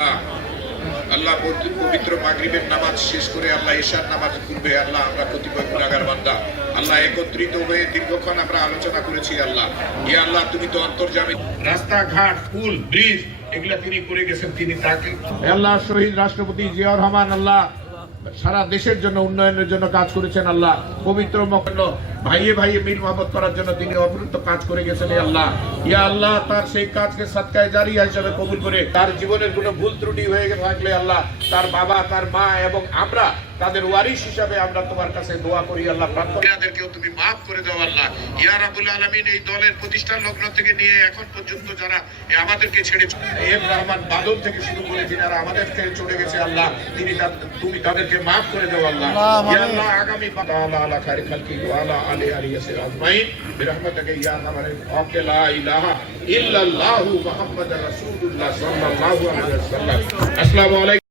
আল্লাহ পবিত্র মাগরিবের নামাজ শেষ করে আল্লাহ ঈশার নামাজ পূর্বে আল্লাহ আমরা কতিপয় গুনাহগার বান্দা আল্লাহ একত্রিত হয়ে দীর্ঘক্ষণ আমরা আলোচনা করেছি। আল্লাহ ইয়া আল্লাহ তুমি তো অন্তর্যামী। রাস্তাঘাট, পুল, ব্রিজ এগুলা তিনি করে গেছেন, তিনি তাকে আল্লাহ শহীদ রাষ্ট্রপতি জিয়াউর রহমান আল্লাহ সারা দেশের জন্য উন্নয়নের জন্য কাজ করেছেন। আল্লাহ পবিত্র মক্কা ভাইয়ে ভাইয়ে মিল মহব্বত করার জন্য তিনি অপরন্ত কাজ করে গেছেন। আল্লাহ ইয়া আল্লাহ তার সেই কাজকে সাদকায়ে জারিয়া হিসেবে কবুল করে তার জীবনের কোনো ভুল ত্রুটি হয়ে থাকলে আল্লাহ তার বাবা, তার মা এবং আমরা তাদের ওয়ারিশ হিসাবে আমরা তোমার কাছে দোয়া করি। আল্লাহ প্রার্থনাদেরকেও তুমি মাফ করে দাও। আল্লাহ ইয়া রাব্বুল আলামিন এই দলের প্রতিষ্ঠান লগ্ন থেকে নিয়ে এখন পর্যন্ত যারা আমাদেরকে ছেড়ে এম রহমান বাদল থেকে শুরু করে যারা আমাদের থেকে চলে গেছে আল্লাহ তুমি তাদেরকে মাফ করে দাও। আল্লাহ ইয়া আল্লাহ আগামী তাআলা আলা খায়রি খালকি ওয়া আলা আলি আলিয়াসির আজমাইন বিরহমাতিকা ইয়া আরহামার লা ইলাহা ইল্লাল্লাহু মুহাম্মাদুর রাসূলুল্লাহ সাল্লাল্লাহু আলাইহি ওয়াসাল্লাম। আসসালামু আলাইকুম।